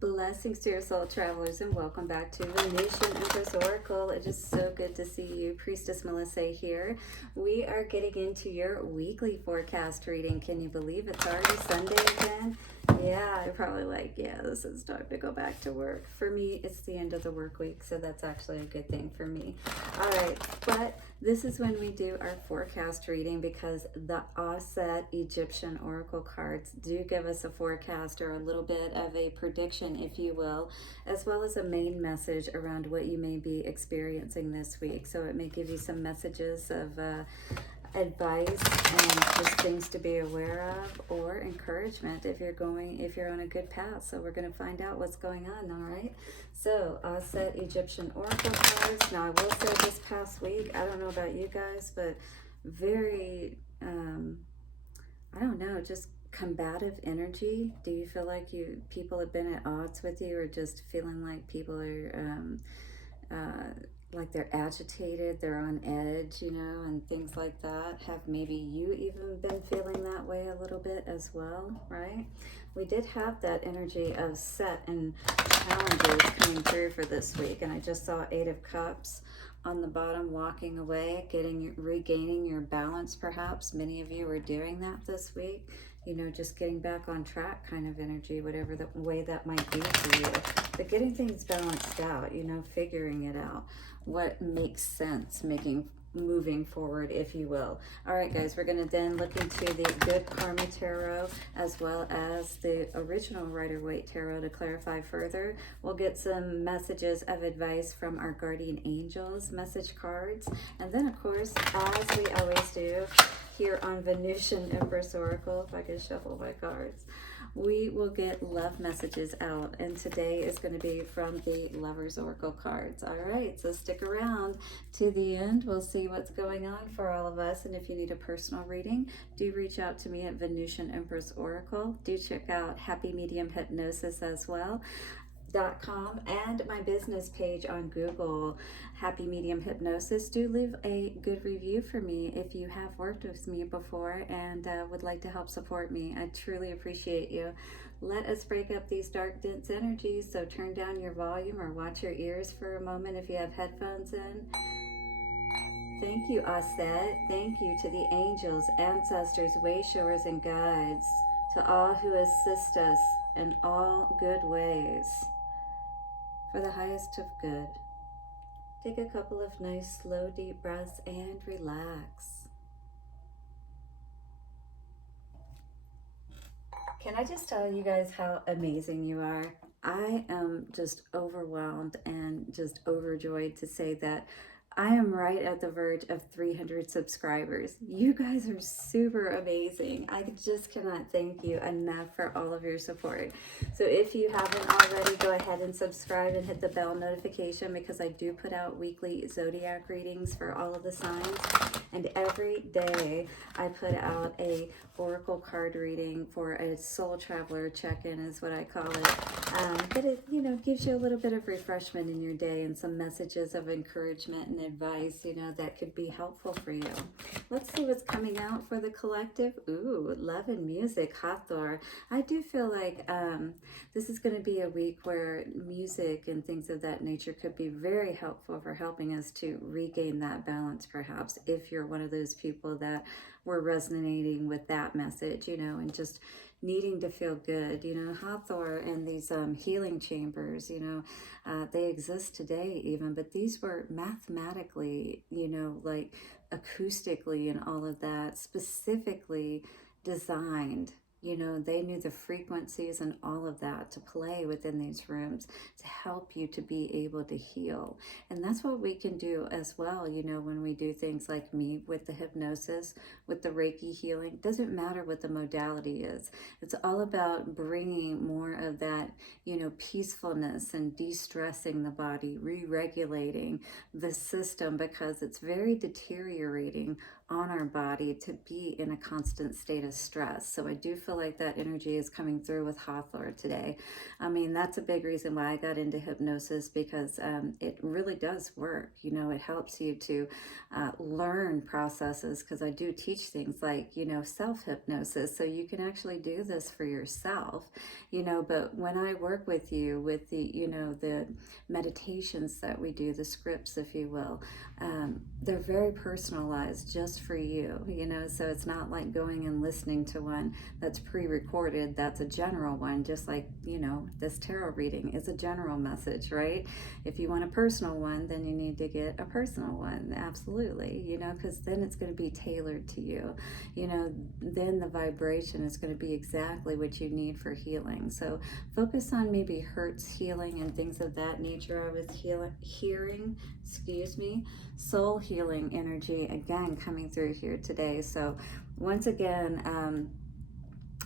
Blessings to your soul travelers, and welcome back to Venetian Empress Oracle. It is so good to see you. Priestess Melissae here. We are getting into your weekly forecast reading. Can you believe it's already Sunday again? Yeah, you're probably like, yeah, this is time to go back to work. For me, it's the end of the work week, so that's actually a good thing for me. All right, but this is when we do our forecast reading, because the Auset Egyptian Oracle cards do give us a forecast, or a little bit of a prediction, if you will, as well as a main message around what you may be experiencing this week. So it may give you some messages of advice and just things to be aware of, or encouragement if you're on a good path. So we're going to find out what's going on. All right, so Auset Egyptian Oracle cards. Now I will say, this past week, I don't know about you guys, but very I don't know, just combative energy. Do you feel like people have been at odds with you, or just feeling like people are like they're agitated, they're on edge, and things like that? Have maybe you even been feeling that way a little bit as well, right? We did have that energy of set and challenges coming through for this week, and I just saw 8 of Cups on the bottom, walking away, regaining your balance. Perhaps many of you are doing that this week, just getting back on track kind of energy, whatever the way that might be for you. But getting things balanced out, figuring it out, what makes sense, moving forward, if you will. All right, guys, we're going to then look into the Good Karma Tarot, as well as the original Rider-Waite Tarot to clarify further. We'll get some messages of advice from our guardian angels, message cards, and then, of course, as we always do here on Venetian Empress Oracle, if I can shuffle my cards, we will get love messages out, and today is going to be from the Lovers Oracle cards. All right, so stick around to the end. We'll see what's going on for all of us, and if you need a personal reading, do reach out to me at Venetian Empress Oracle. Do check out Happy Medium Hypnosis as well. .com and my business page on Google, Happy Medium Hypnosis. Do leave a good review for me if you have worked with me before and would like to help support me. I truly appreciate you. Let us break up these dark, dense energies, so turn down your volume or watch your ears for a moment if you have headphones in. Thank you, Auset. Thank you to the angels, ancestors, way-showers, and guides, to all who assist us in all good ways, for the highest of good. Take a couple of nice, slow, deep breaths and relax. Can I just tell you guys how amazing you are? I am just overwhelmed and just overjoyed to say that I am right at the verge of 300 subscribers. You guys are super amazing. I just cannot thank you enough for all of your support. So if you haven't already, go ahead and subscribe and hit the bell notification, because I do put out weekly zodiac readings for all of the signs. And every day I put out a oracle card reading for a soul traveler check-in, is what I call it. But it, gives you a little bit of refreshment in your day and some messages of encouragement and advice, that could be helpful for you. Let's see what's coming out for the collective. Ooh, love and music, HATHOR. I do feel like this is going to be a week where music and things of that nature could be very helpful for helping us to regain that balance, perhaps, if you're one of those people that were resonating with that message, and just needing to feel good. HATHOR and these healing chambers, they exist today even, but these were mathematically, like acoustically and all of that, specifically designed. They knew the frequencies and all of that to play within these rooms to help you to be able to heal. And that's what we can do as well, when we do things like me with the hypnosis, with the Reiki healing. Doesn't matter what the modality is. It's all about bringing more of that, peacefulness and de-stressing the body, re-regulating the system, because it's very deteriorating on our body to be in a constant state of stress. So I do feel like that energy is coming through with HATHOR today. I mean, that's a big reason why I got into hypnosis, because it really does work. You know, it helps you to learn processes, because I do teach things like, you know, self-hypnosis. So you can actually do this for yourself, you know, but when I work with you with the, you know, the meditations that we do, the scripts, if you will, they're very personalized just for you, you know, so it's not like going and listening to one that's pre-recorded. That's a general one, just like, you know, this tarot reading is a general message, right? If you want a personal one, then you need to get a personal one, absolutely, you know, because then it's going to be tailored to you, you know, then the vibration is going to be exactly what you need for healing. So focus on maybe hurts healing and things of that nature. I was hearing, excuse me, soul healing energy again coming through here today. So once again,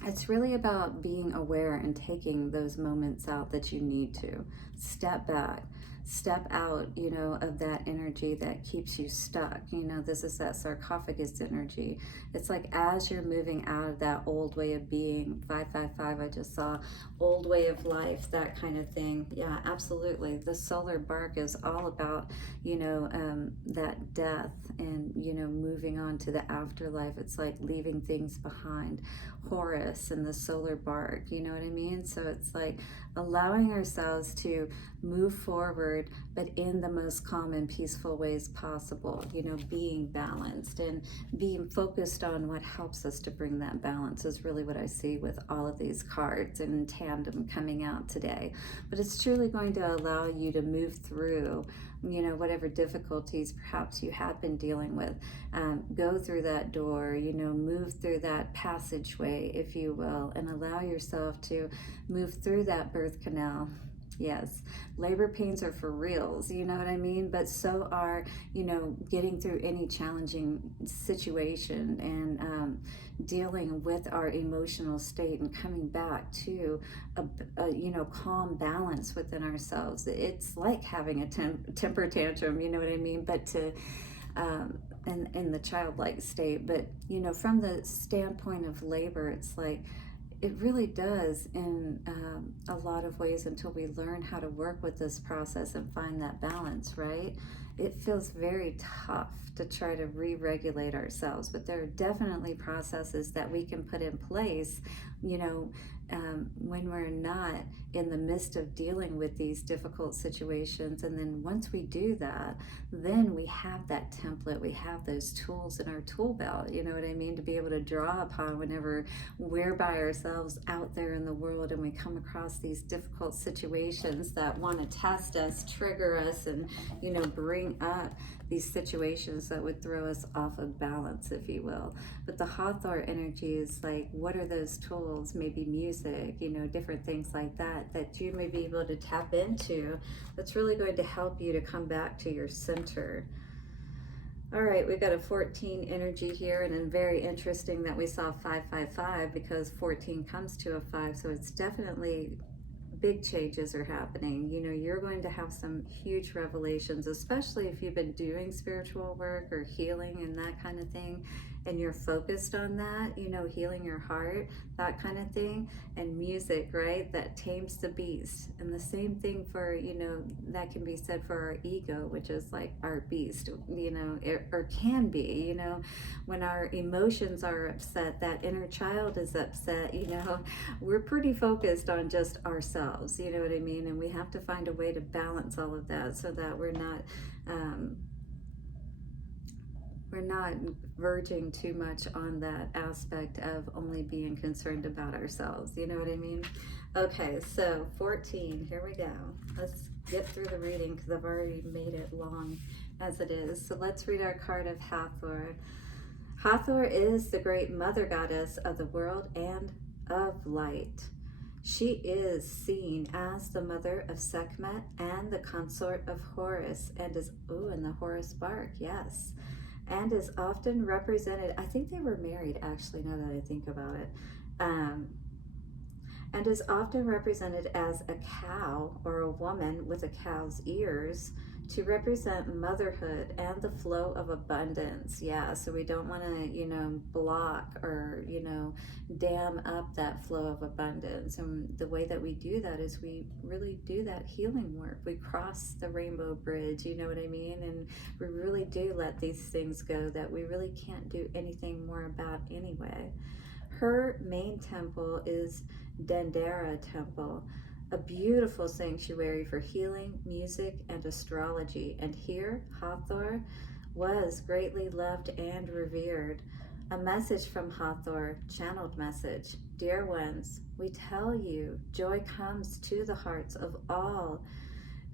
it's really about being aware and taking those moments out that you need to. Step back, step out, you know, of that energy that keeps you stuck. You know, this is that sarcophagus energy. It's like as you're moving out of that old way of being, 555, I just saw, old way of life, that kind of thing. Yeah, absolutely. The solar bark is all about, you know, that death and, you know, moving on to the afterlife. It's like leaving things behind. Horus and the solar bark, you know what I mean? So it's like allowing ourselves to move forward, but in the most calm and peaceful ways possible, you know, being balanced and being focused on what helps us to bring that balance is really what I see with all of these cards in tandem coming out today. But it's truly going to allow you to move through, you know, whatever difficulties perhaps you have been dealing with. Go through that door, you know, move through that passageway, if you will, and allow yourself to move through that birth canal. Yes, labor pains are for reals, you know what I mean? But so are, you know, getting through any challenging situation and dealing with our emotional state and coming back to a you know, calm balance within ourselves. It's like having a temper tantrum, you know what I mean? But to in the childlike state. But you know, from the standpoint of labor, it's like it really does in a lot of ways, until we learn how to work with this process and find that balance, right? It feels very tough to try to re-regulate ourselves, but there are definitely processes that we can put in place, you know, when we're not in the midst of dealing with these difficult situations. And then once we do that, then we have that template, we have those tools in our tool belt, you know what I mean, to be able to draw upon whenever we're by ourselves out there in the world and we come across these difficult situations that want to test us, trigger us, and, you know, bring up these situations that would throw us off of balance, if you will. But the HATHOR energy is like, what are those tools? Maybe music, you know, different things like that, that you may be able to tap into, that's really going to help you to come back to your center. All right, we've got a 14 energy here, and then very interesting that we saw 555, because 14 comes to a 5, so it's definitely big changes are happening. You know, you're going to have some huge revelations, especially if you've been doing spiritual work or healing and that kind of thing, and you're focused on that, you know, healing your heart, that kind of thing. And music, right, that tames the beast. And the same thing for, you know, that can be said for our ego, which is like our beast, you know, or can be, you know, when our emotions are upset, that inner child is upset, you know, we're pretty focused on just ourselves, you know what I mean? And we have to find a way to balance all of that so that we're not verging too much on that aspect of only being concerned about ourselves, you know what I mean? Okay, so 14, here we go. Let's get through the reading because I've already made it long as it is. So let's read our card of HATHOR. HATHOR is the great mother goddess of the world and of light. She is seen as the mother of Sekhmet and the consort of Horus, and is, and the Horus bark, yes, and is often represented, I think they were married actually, now that I think about it, and is often represented as a cow or a woman with a cow's ears to represent motherhood and the flow of abundance. Yeah, so we don't want to, block or, dam up that flow of abundance. And the way that we do that is we really do that healing work. We cross the rainbow bridge, you know what I mean? And we really do let these things go that we really can't do anything more about anyway. Her main temple is Dendera Temple, a beautiful sanctuary for healing, music, and astrology. And here, Hathor was greatly loved and revered. A message from Hathor, channeled message. Dear ones, we tell you, joy comes to the hearts of all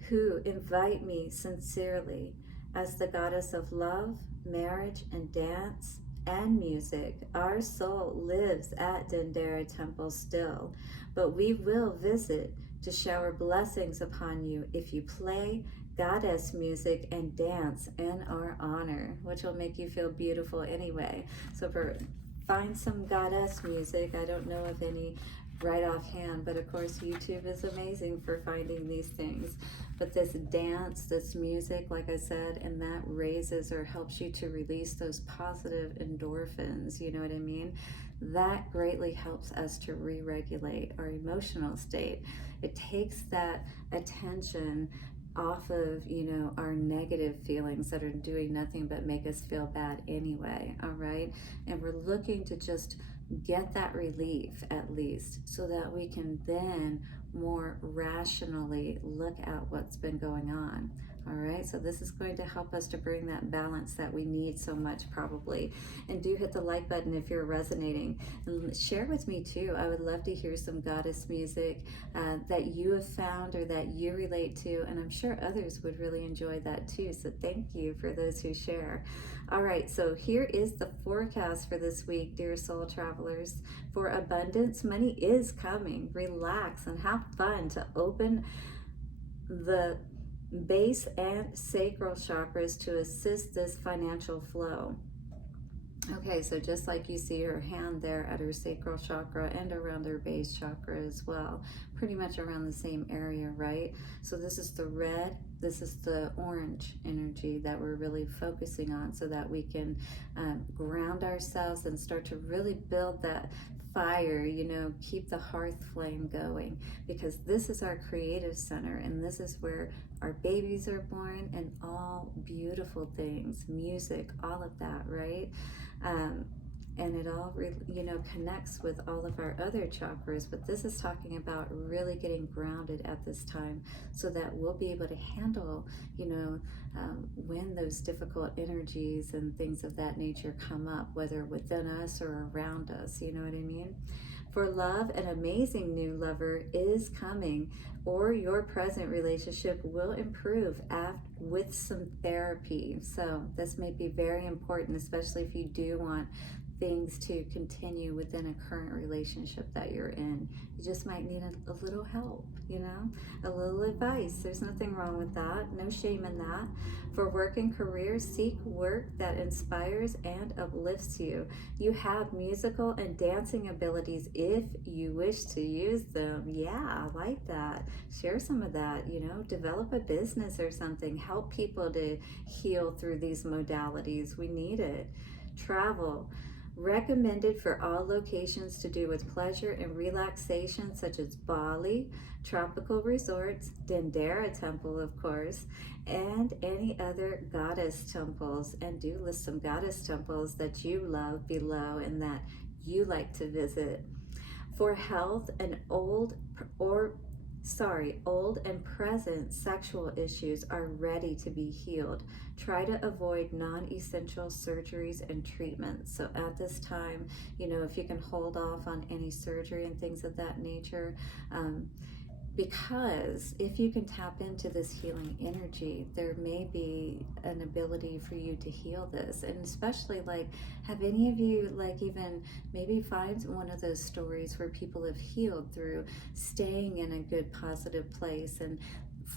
who invite me sincerely as the goddess of love, marriage, and dance and music. Our soul lives at Dendera Temple still, but we will visit to shower blessings upon you if you play goddess music and dance in our honor, which will make you feel beautiful anyway. So find some goddess music. I don't know of any right offhand, but of course YouTube is amazing for finding these things. But this dance, this music, like I said, and that raises or helps you to release those positive endorphins, you know what I mean? That greatly helps us to re-regulate our emotional state. It takes that attention off of, our negative feelings that are doing nothing but make us feel bad anyway, all right? And we're looking to just get that relief at least so that we can then more rationally look at what's been going on. All right, so this is going to help us to bring that balance that we need so much probably. And do hit the like button if you're resonating. And share with me too. I would love to hear some goddess music that you have found or that you relate to. And I'm sure others would really enjoy that too. So thank you for those who share. All right, so here is the forecast for this week, dear soul travelers. For abundance, money is coming. Relax and have fun to open the base and sacral chakras to assist this financial flow. Okay, so just like you see her hand there at her sacral chakra and around her base chakra as well, pretty much around the same area, right? So this is the red, this is the orange energy that we're really focusing on so that we can ground ourselves and start to really build that fire, keep the hearth flame going, because this is our creative center and this is where our babies are born and all beautiful things, music, all of that, right? And it all connects with all of our other chakras, but this is talking about really getting grounded at this time so that we'll be able to handle when those difficult energies and things of that nature come up, whether within us or around us, you know what I mean? For love, an amazing new lover is coming, or your present relationship will improve with some therapy. So this may be very important, especially if you do want things to continue within a current relationship that you're in. You just might need a little help, a little advice. There's nothing wrong with that. No shame in that. For work and career, seek work that inspires and uplifts you. You have musical and dancing abilities if you wish to use them. Yeah, I like that. Share some of that, develop a business or something. Help people to heal through these modalities. We need it. Travel. Recommended for all locations to do with pleasure and relaxation, such as Bali, tropical resorts, Dendera Temple, of course, and any other goddess temples. And do list some goddess temples that you love below and that you like to visit. For health, old and present sexual issues are ready to be healed. Try to avoid non-essential surgeries and treatments. So at this time, if you can hold off on any surgery and things of that nature, because if you can tap into this healing energy, there may be an ability for you to heal this. And especially have any of you even maybe find one of those stories where people have healed through staying in a good positive place and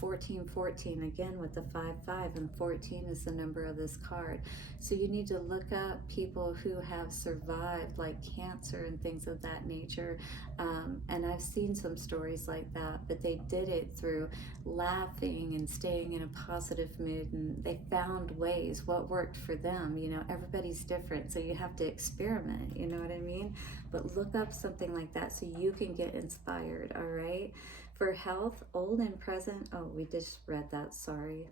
1414 again with the 5-5, and 14 is the number of this card. So you need to look up people who have survived like cancer and things of that nature. And I've seen some stories like that, but they did it through laughing and staying in a positive mood, and they found ways what worked for them. You know, everybody's different, so you have to experiment, you know what I mean? But look up something like that so you can get inspired. All right, for health, old and present. Oh, we just read that, sorry.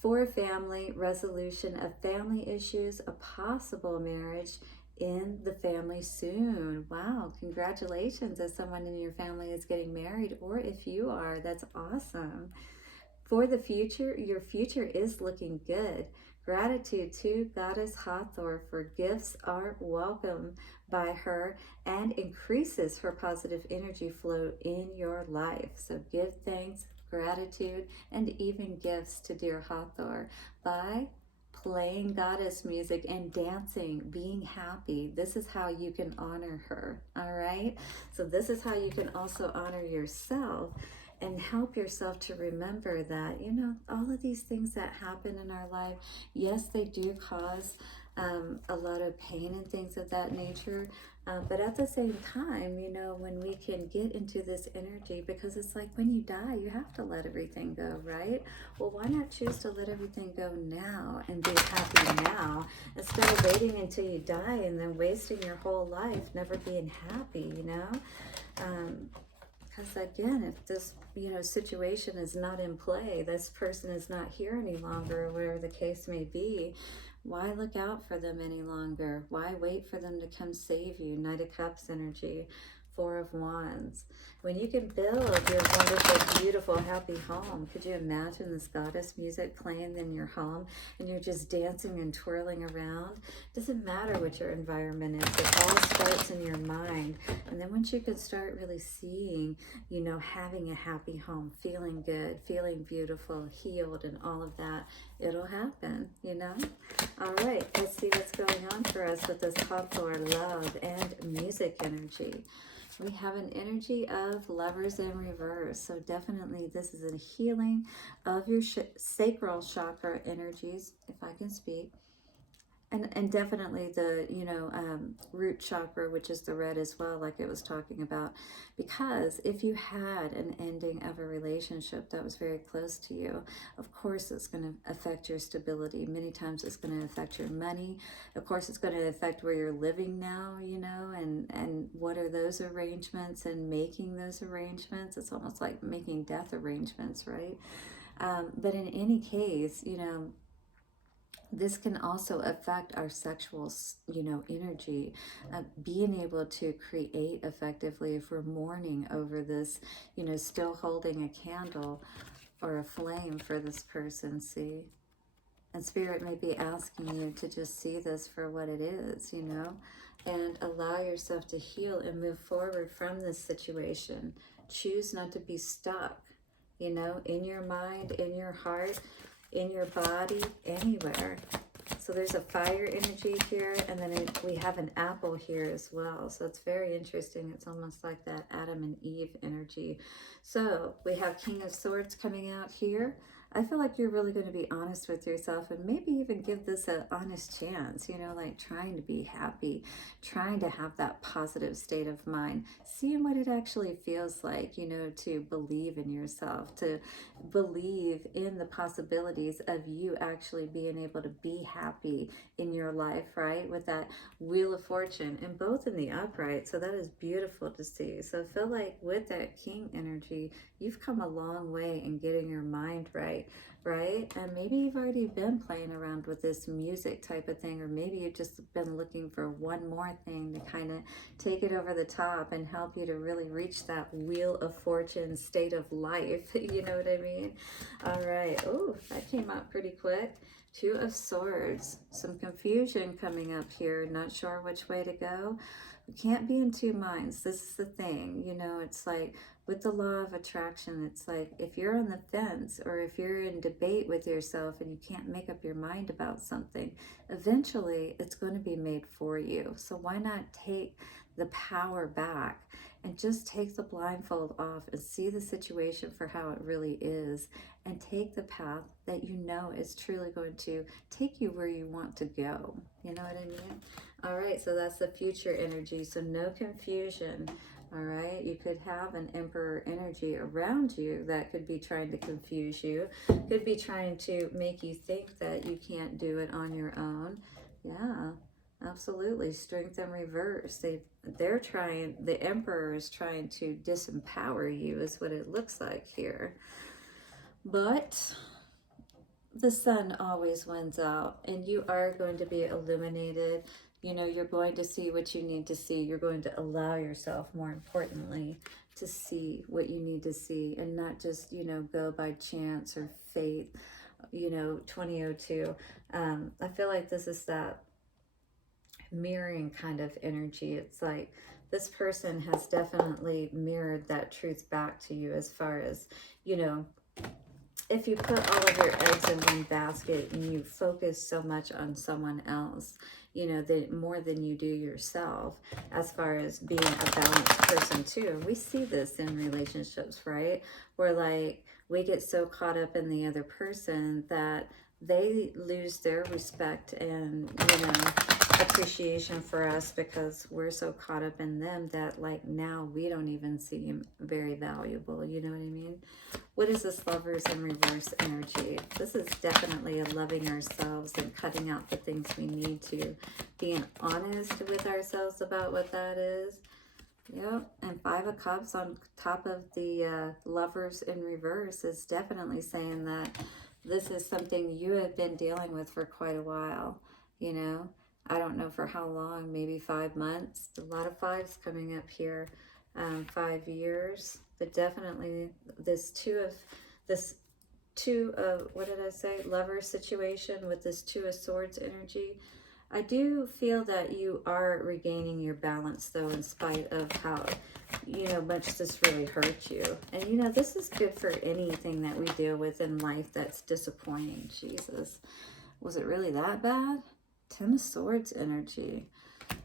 For family, resolution of family issues, a possible marriage in the family soon. Wow, congratulations if someone in your family is getting married, or if you are, that's awesome. For the future, your future is looking good. Gratitude to Goddess Hathor, for gifts are welcome by her and increases her positive energy flow in your life. So give thanks, gratitude, and even gifts to dear Hathor by playing goddess music and dancing, being happy. This is how you can honor her. All right, so this is how you can also honor yourself and help yourself to remember that, you know, all of these things that happen in our life, yes, they do cause a lot of pain and things of that nature. But at the same time, you know, when we can get into this energy, because it's like when you die, you have to let everything go, right? Well, why not choose to let everything go now and be happy now, instead of waiting until you die and then wasting your whole life never being happy, you know? Because again, if this, you know, situation is not in play, this person is not here any longer, or whatever the case may be, why look out for them any longer? Why wait for them to come save you? Knight of Cups energy, Four of Wands. When you can build your wonderful, beautiful, happy home, could you imagine this goddess music playing in your home and you're just dancing and twirling around? Doesn't matter what your environment is. It all starts in your mind. And then once you can start really seeing, you know, having a happy home, feeling good, feeling beautiful, healed, and all of that, it'll happen, you know? All right, let's see what's going on for us with this Hathor love and music energy. We have an energy of Lovers in reverse. So definitely this is a healing of your sacral chakra energies, if I can speak. And definitely the, you know, root chakra, which is the red as well, like it was talking about. Because if you had an ending of a relationship that was very close to you, of course it's going to affect your stability. Many times it's going to affect your money. Of course it's going to affect where you're living now, you know, and what are those arrangements, and making those arrangements. It's almost like making death arrangements, right? But in any case, you know, this can also affect our sexual, you know, energy, being able to create effectively if we're mourning over this, you know, still holding a candle or a flame for this person, see? And Spirit may be asking you to just see this for what it is, you know, and allow yourself to heal and move forward from this situation. Choose not to be stuck, you know, in your mind, in your heart, in your body, anywhere. So there's a fire energy here, and then we have an apple here as well. So it's very interesting. It's almost like that Adam and Eve energy. So we have King of Swords coming out here. I feel like you're really going to be honest with yourself, and maybe even give this an honest chance, you know, like trying to be happy, trying to have that positive state of mind, seeing what it actually feels like, you know, to believe in yourself, to believe in the possibilities of you actually being able to be happy in your life, right? With that Wheel of Fortune, and both in the upright. So that is beautiful to see. So I feel like with that King energy, you've come a long way in getting your mind right, right? And maybe you've already been playing around with this music type of thing, or maybe you've just been looking for one more thing to kind of take it over the top and help you to really reach that Wheel of Fortune state of life. You know what I mean? All right. Oh, that came out pretty quick. Two of Swords. Some confusion coming up here. Not sure which way to go. We can't be in two minds. This is the thing. You know, it's like with the law of attraction, it's like if you're on the fence, or if you're in debate with yourself and you can't make up your mind about something, eventually it's going to be made for you. So why not take the power back and just take the blindfold off and see the situation for how it really is, and take the path that you know is truly going to take you where you want to go. You know what I mean? All right, so that's the future energy. So no confusion. All right, you could have an Emperor energy around you that could be trying to confuse you, could be trying to make you think that you can't do it on your own. Yeah, absolutely. Strength in reverse. They're trying, the Emperor is trying to disempower you, is what it looks like here. But the sun always wins out, and you are going to be illuminated. You know, you're going to see what you need to see. You're going to allow yourself, more importantly, to see what you need to see, and not just, you know, go by chance or fate. You know, 2002. I feel like this is that mirroring kind of energy. It's like this person has definitely mirrored that truth back to you, as far as, you know, if you put all of your eggs in one basket and you focus so much on someone else, you know, that more than you do yourself, as far as being a balanced person too. And we see this in relationships, right? Where like we get so caught up in the other person that they lose their respect and, you know, appreciation for us, because we're so caught up in them that like now we don't even seem very valuable. You know what I mean? What is this Lovers in reverse energy? This is definitely a loving ourselves and cutting out the things we need to, being honest with ourselves about what that is. Yep, and Five of Cups on top of the Lovers in reverse is definitely saying that this is something you have been dealing with for quite a while. You know, I don't know for how long, maybe 5 months. A lot of fives coming up here. 5 years, but definitely this two of what did I say, lover situation with this Two of Swords energy. I do feel that you are regaining your balance though, in spite of how, you know, much this really hurt you. And you know, this is good for anything that we deal with in life that's disappointing. Jesus, was it really that bad? Ten of Swords energy.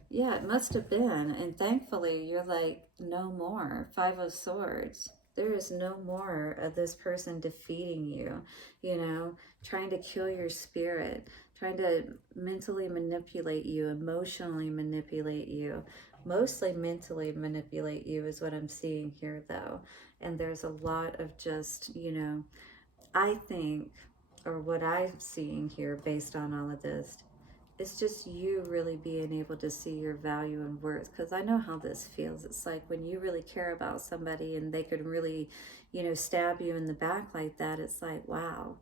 Yeah, it must have been. And thankfully, you're like, no more. Five of Swords. There is no more of this person defeating you, you know, trying to kill your spirit, trying to mentally manipulate you, emotionally manipulate you. Mostly mentally manipulate you is what I'm seeing here, though. And there's a lot of just, you know, I think, or what I'm seeing here based on all of this, it's just you really being able to see your value and worth. Because I know how this feels. It's like when you really care about somebody and they could really, you know, stab you in the back like that. It's like, wow,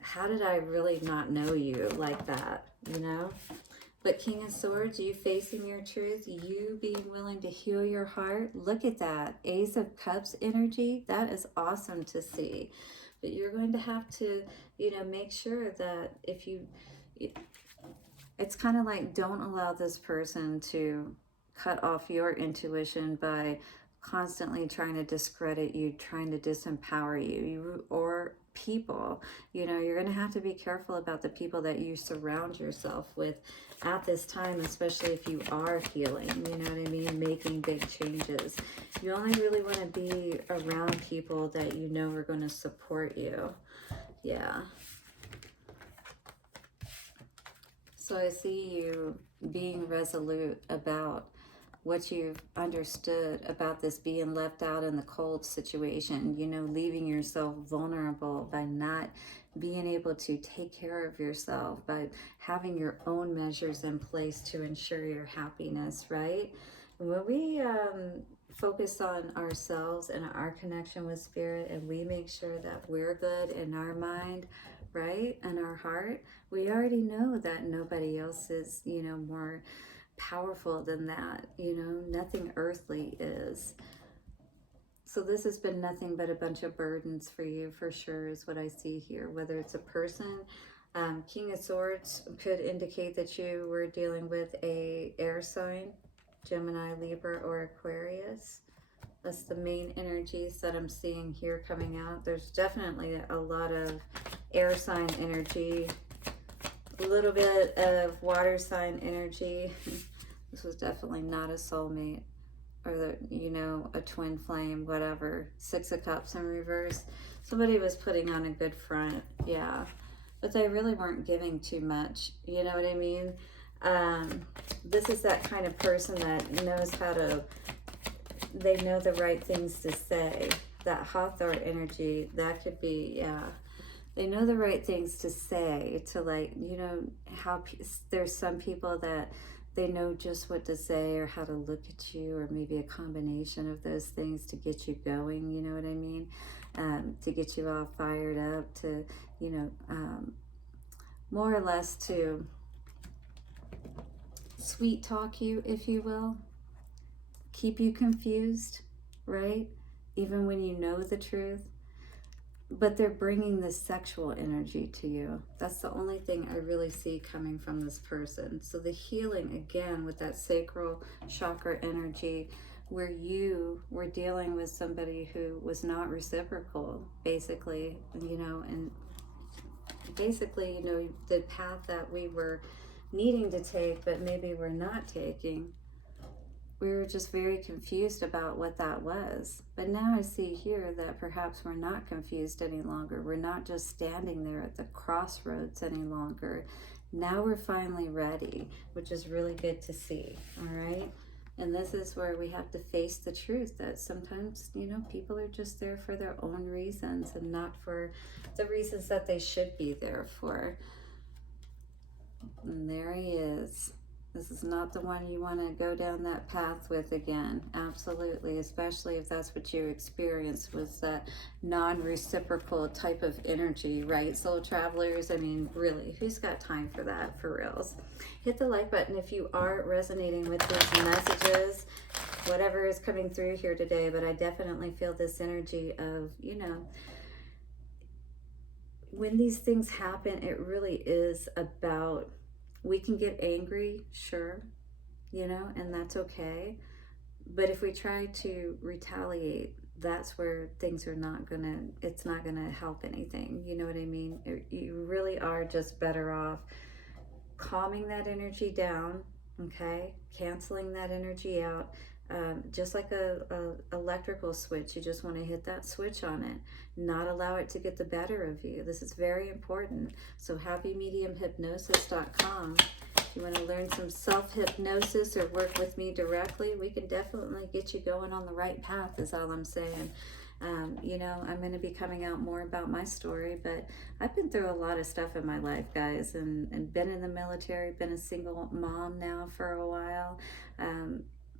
how did I really not know you like that, you know? But King of Swords, you facing your truth, you being willing to heal your heart. Look at that. Ace of Cups energy. That is awesome to see. But you're going to have to, you know, make sure that if you... It's kind of like, don't allow this person to cut off your intuition by constantly trying to discredit you, trying to disempower you, or people. You know, you're going to have to be careful about the people that you surround yourself with at this time, especially if you are healing, you know what I mean, making big changes. You only really want to be around people that you know are going to support you. Yeah. So I see you being resolute about what you've understood about this being left out in the cold situation, you know, leaving yourself vulnerable by not being able to take care of yourself, by having your own measures in place to ensure your happiness, right? When we focus on ourselves and our connection with spirit, and we make sure that we're good in our mind, right, and our heart, we already know that nobody else is, you know, more powerful than that. You know, nothing earthly is. So this has been nothing but a bunch of burdens for you, for sure, is what I see here. Whether it's a person, King of Swords could indicate that you were dealing with a air sign, Gemini, Libra, or Aquarius. That's the main energies that I'm seeing here coming out. There's definitely a lot of air sign energy, a little bit of water sign energy. This was definitely not a soulmate. or the, you know, a twin flame, whatever. 6 of Cups in reverse. Somebody was putting on a good front, yeah, but they really weren't giving too much. You know what I mean? This is that kind of person that knows how to, they know the right things to say. That HATHOR energy, that could be, yeah. They know the right things to say to, like, you know, how there's some people that they know just what to say or how to look at you, or maybe a combination of those things to get you going, you know what I mean? To get you all fired up, to, you know, more or less to sweet talk you, if you will, keep you confused, right? Even when you know the truth. But they're bringing this sexual energy to you. That's the only thing I really see coming from this person. So the healing, again, with that sacral chakra energy, where you were dealing with somebody who was not reciprocal, basically, you know, and basically, you know, the path that we were needing to take, but maybe we're not taking. We were just very confused about what that was. But now I see here that perhaps we're not confused any longer. We're not just standing there at the crossroads any longer. Now we're finally ready, which is really good to see, all right? And this is where we have to face the truth that sometimes, you know, people are just there for their own reasons and not for the reasons that they should be there for. And there he is. This is not the one you want to go down that path with again. Absolutely, especially if that's what you experienced, was that non-reciprocal type of energy, right? Soul travelers, I mean, really, who's got time for that, for reals? Hit the like button if you are resonating with these messages, whatever is coming through here today. But I definitely feel this energy of, you know, when these things happen, it really is about, we can get angry, sure, you know, and that's okay. But if we try to retaliate, that's where things are not gonna, it's not gonna help anything. You know what I mean? You really are just better off calming that energy down, okay? Canceling that energy out. Just like a electrical switch, you just want to hit that switch on it, not allow it to get the better of you. This is very important. So happymediumhypnosis.com. If you want to learn some self-hypnosis or work with me directly, we can definitely get you going on the right path, is all I'm saying. You know, I'm going to be coming out more about my story, but I've been through a lot of stuff in my life, guys, and been in the military, been a single mom now for a while.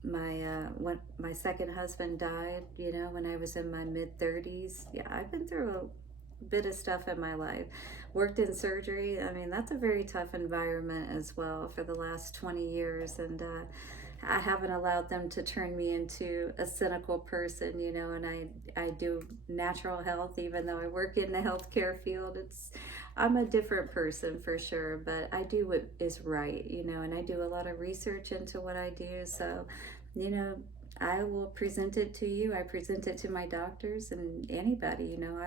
When my second husband died, you know, when I was in my mid-30s. Yeah, I've been through a bit of stuff in my life. Worked in surgery. I mean, that's a very tough environment as well for the last 20 years, and I haven't allowed them to turn me into a cynical person, you know, and I do natural health, even though I work in the healthcare field. I'm a different person for sure, but I do what is right, you know, and I do a lot of research into what I do. So, you know, I will present it to you. I present it to my doctors and anybody, you know,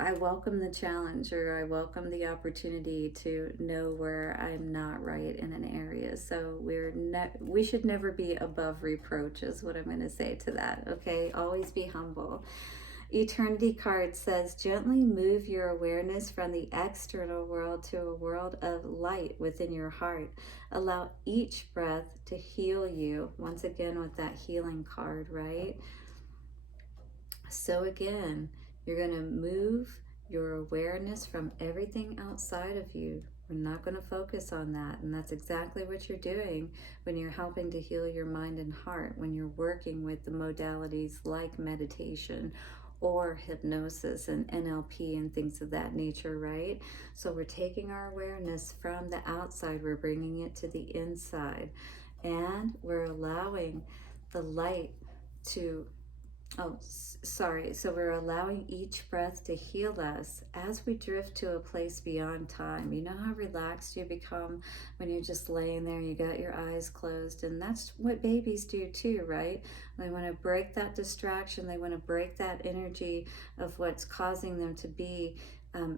I welcome the challenge, or I welcome the opportunity to know where I'm not right in an area. So we should never be above reproach, is what I'm going to say to that. Okay, always be humble. Eternity card says, gently move your awareness from the external world to a world of light within your heart. Allow each breath to heal you. Once again, with that healing card, right? So again, you're going to move your awareness from everything outside of you. We're not going to focus on that. And that's exactly what you're doing when you're helping to heal your mind and heart, when you're working with the modalities like meditation or hypnosis and NLP and things of that nature, right? So we're taking our awareness from the outside, we're bringing it to the inside, and we're allowing the light to, so we're allowing each breath to heal us as we drift to a place beyond time. You know how relaxed you become when you're just laying there, you got your eyes closed, and that's what babies do too, right? They want to break that distraction, they want to break that energy of what's causing them to be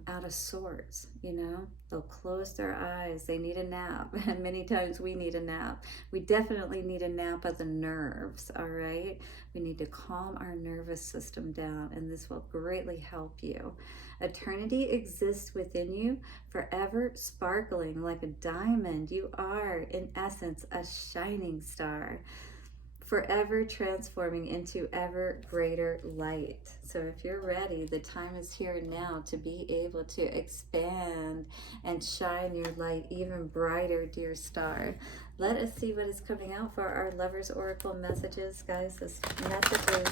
out of sorts, you know. They'll close their eyes, they need a nap, and many times we need a nap. We definitely need a nap of the nerves, all right? We need to calm our nervous system down, and this will greatly help you. Eternity exists within you, forever sparkling like a diamond. You are, in essence, a shining star, forever transforming into ever greater light. So if you're ready, the time is here now to be able to expand and shine your light even brighter, dear star. Let us see what is coming out for our Lovers Oracle messages, guys. This message is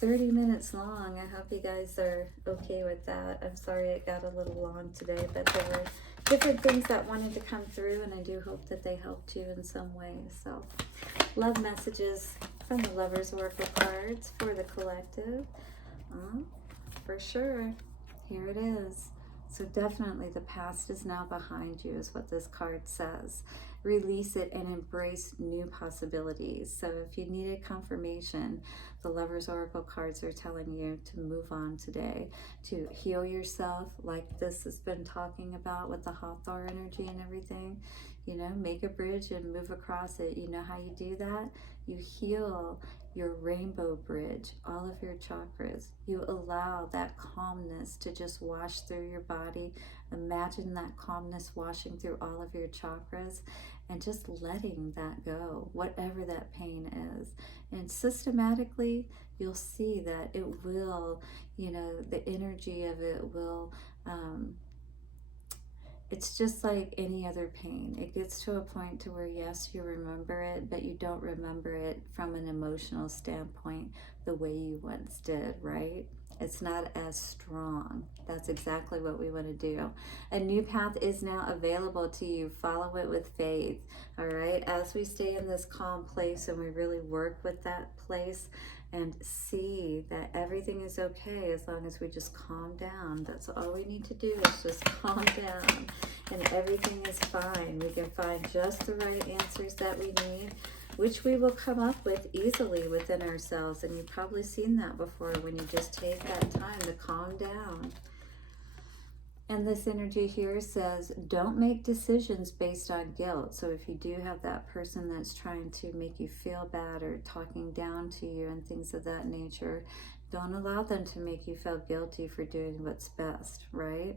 30 minutes long. I hope you guys are okay with that. I'm sorry it got a little long today, but there were different things that wanted to come through, and I do hope that they helped you in some way. So, love messages from the Lovers Oracle cards for the collective. For sure. Here it is. So definitely the past is now behind you is what this card says. Release it and embrace new possibilities. So if you needed confirmation, the Lovers Oracle cards are telling you to move on today, to heal yourself like this has been talking about with the HATHOR energy and everything. You know, make a bridge and move across it. You know how you do that? You heal your rainbow bridge, all of your chakras. You allow that calmness to just wash through your body. Imagine that calmness washing through all of your chakras and just letting that go, whatever that pain is. And systematically, you'll see that it will, you know, the energy of it will, it's just like any other pain. It gets to a point to where, yes, you remember it, but you don't remember it from an emotional standpoint the way you once did, right? It's not as strong. That's exactly what we want to do. A new path is now available to you. Follow it with faith, all right? As we stay in this calm place and we really work with that place and see that everything is okay as long as we just calm down. That's all we need to do is just calm down and everything is fine. We can find just the right answers that we need, which we will come up with easily within ourselves. And you've probably seen that before when you just take that time to calm down. And this energy here says, don't make decisions based on guilt. So if you do have that person that's trying to make you feel bad or talking down to you and things of that nature, don't allow them to make you feel guilty for doing what's best, right?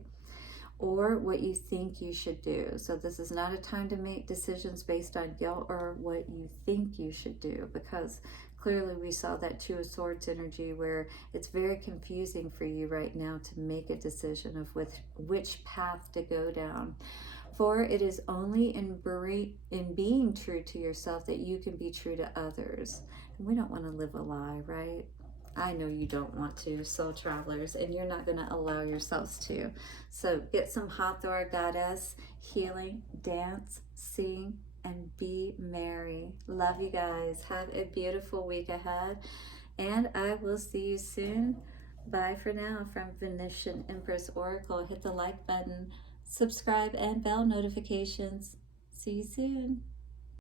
Or what you think you should do. So this is not a time to make decisions based on guilt or what you think you should do, because clearly we saw that Two of Swords energy where it's very confusing for you right now to make a decision of which path to go down. For it is only in being true to yourself that you can be true to others. And we don't want to live a lie, right? I know you don't want to, soul travelers, and you're not going to allow yourselves to. So get some HATHOR goddess healing, dance, sing, and be merry. Love you guys. Have a beautiful week ahead, and I will see you soon. Bye for now from Venetian Empress Oracle. Hit the like button, subscribe, and bell notifications. See you soon.